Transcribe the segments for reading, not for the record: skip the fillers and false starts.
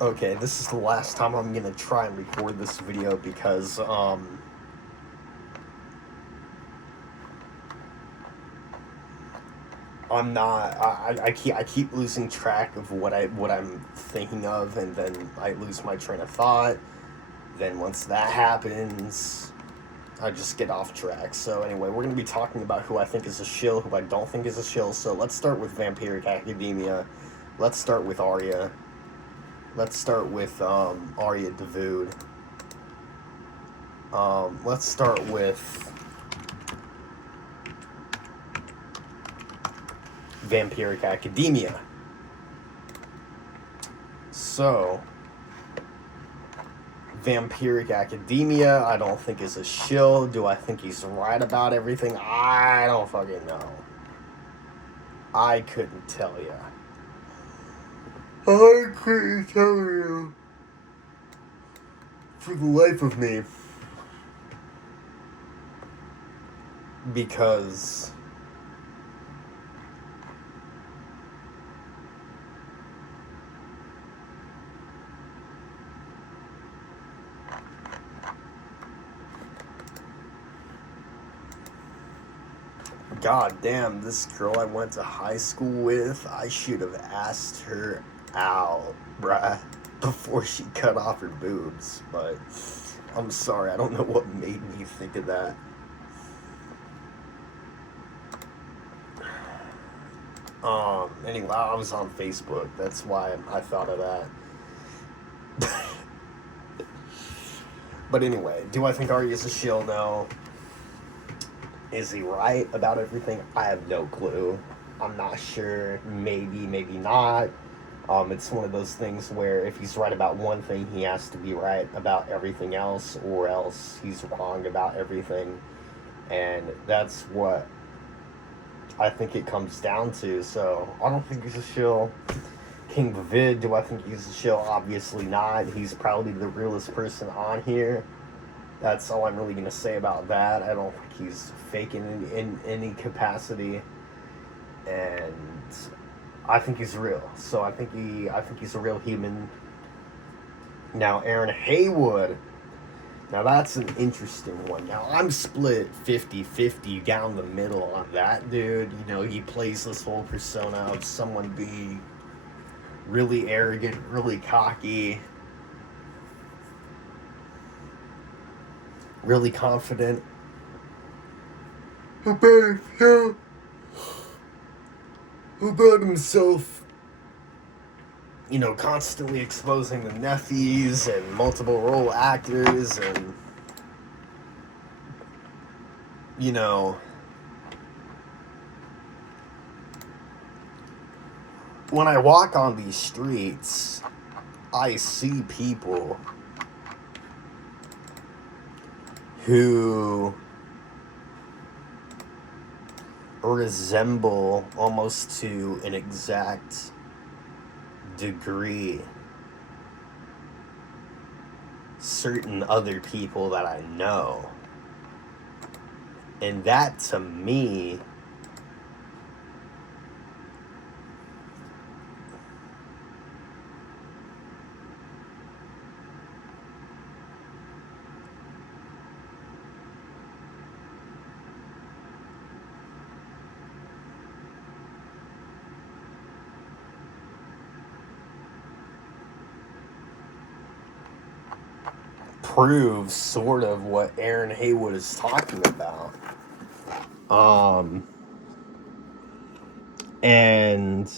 Okay, this is the last time I'm gonna try and record this video because I'm not. I keep losing track of what I'm thinking of, and then I lose my train of thought. Then once that happens, I just get off track. So anyway, we're gonna be talking about who I think is a shill, who I don't think is a shill. So let's start with Vampiric Academia. Let's start with Arya. Let's start with Arya Davood. Let's start with Vampiric Academia. So, Vampiric Academia, I don't think is a shill. Do I think he's right about everything? I don't fucking know. I couldn't tell you. I couldn't tell you. For the life of me. Because God damn, this girl I went to high school with, I should have asked her out, bruh, before she cut off her boobs. But I'm sorry, I don't know what made me think of that. Anyway, I was on Facebook. That's why I thought of that. But anyway, do I think Arya's a shill? No. Is he right about everything? I have no clue. I'm not sure. Maybe, maybe not. It's one of those things where if he's right about one thing, he has to be right about everything else, or else he's wrong about everything. And that's what I think it comes down to. So I don't think he's a shill. King Vivid, do I think he's a shill? Obviously not. He's probably the realest person on here. That's all I'm really gonna say about that. I don't think he's faking in any capacity, and I think he's real. So I think he's a real human. Now Aaron Haywood. Now that's an interesting one. Now I'm split 50-50 down the middle on that dude. You know, he plays this whole persona of someone being really arrogant, really cocky, really confident about himself. You know, constantly exposing the Nephies and multiple role actors, and you know, when I walk on these streets, I see people who resemble almost to an exact degree certain other people that I know. And that to me proves sort of what Aaron Haywood is talking about. And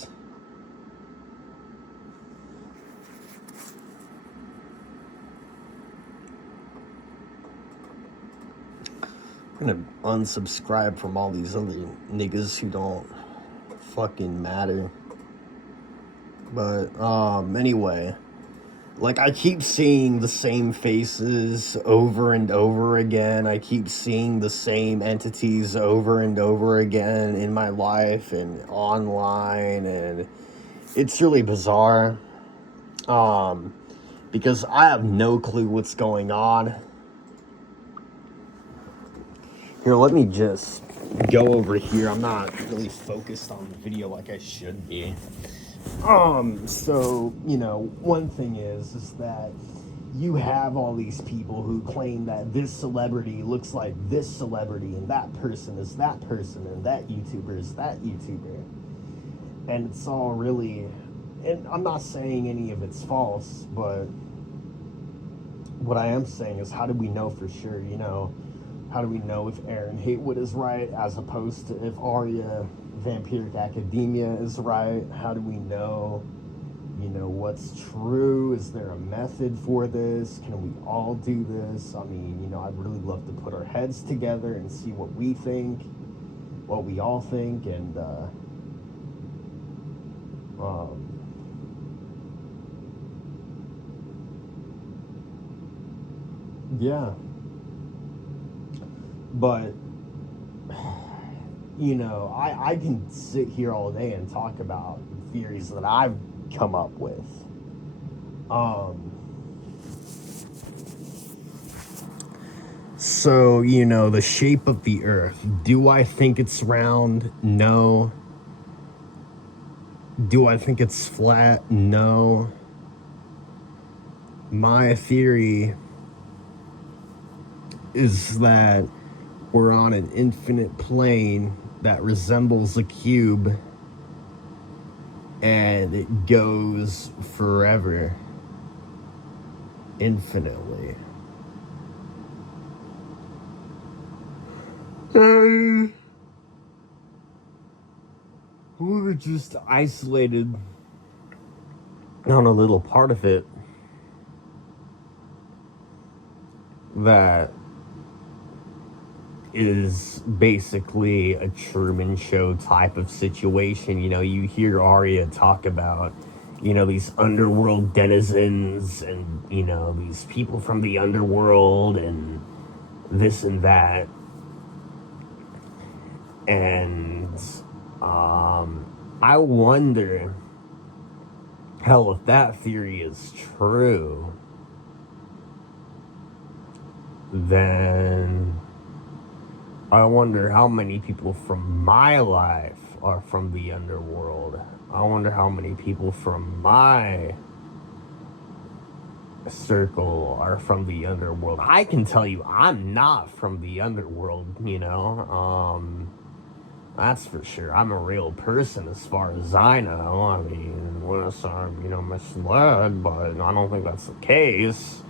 I'm gonna unsubscribe from all these other niggas who don't fucking matter. But anyway, like, I keep seeing the same faces over and over again. I keep seeing the same entities over and over again in my life and online, and it's really bizarre. Because I have no clue what's going on. Here, let me just go over here. I'm not really focused on the video like I should be. So, you know, one thing is that you have all these people who claim that this celebrity looks like this celebrity and that person is that person and that YouTuber is that YouTuber. And it's all really, and I'm not saying any of it's false, but what I am saying is, how do we know for sure, you know? How do we know if Aaron Haywood is right as opposed to if Aria Vampiric Academia is right? How do we know, you know, what's true? Is there a method for this? Can we all do this? I mean, you know, I'd really love to put our heads together and see what we think, what we all think, and um, yeah. But you know, I can sit here all day and talk about theories that I've come up with. Um, so, you know, the shape of the earth. Do I think it's round? No. Do I think it's flat? No. My theory is that we're on an infinite plane that resembles a cube and it goes forever, infinitely. And we're just isolated on a little part of it that is basically a Truman Show type of situation. You know, you hear Arya talk about, you know, these underworld denizens and, you know, these people from the underworld and this and that. And I wonder, hell, if that theory is true, then I wonder how many people from my life are from the underworld. I wonder how many people from my circle are from the underworld. I can tell you I'm not from the underworld, you know. That's for sure. I'm a real person as far as I know. I mean, unless I'm, you know, misled, but I don't think that's the case.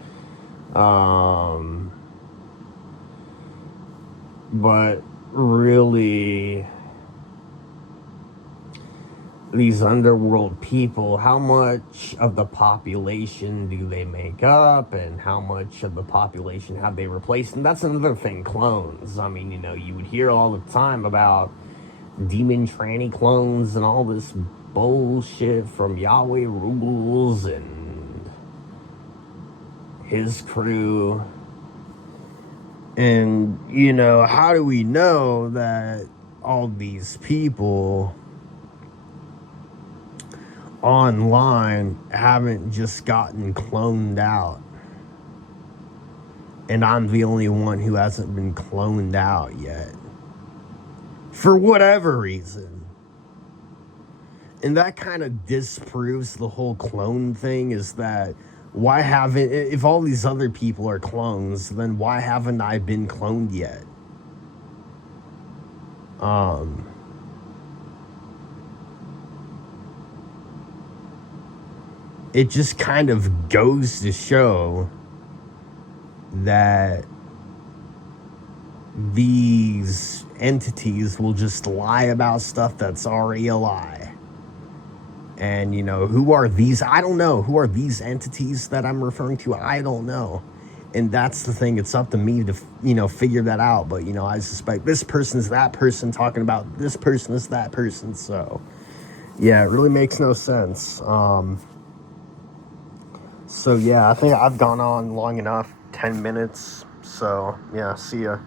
But really, these underworld people, how much of the population do they make up, and how much of the population have they replaced? And that's another thing, clones. I mean, you know, you would hear all the time about demon tranny clones and all this bullshit from Yahweh Rules and his crew. And, you know, how do we know that all these people online haven't just gotten cloned out? And I'm the only one who hasn't been cloned out yet. For whatever reason. And that kind of disproves the whole clone thing, is that why haven't, if all these other people are clones, then why haven't I been cloned yet? It just kind of goes to show that these entities will just lie about stuff that's already a lie. And, you know, who are these? I don't know. Who are these entities that I'm referring to? I don't know. And that's the thing. It's up to me to, you know, figure that out. But, you know, I suspect this person is that person talking about this person is that person. So, yeah, it really makes no sense. So, yeah, I think I've gone on long enough, 10 minutes. So, yeah, see ya.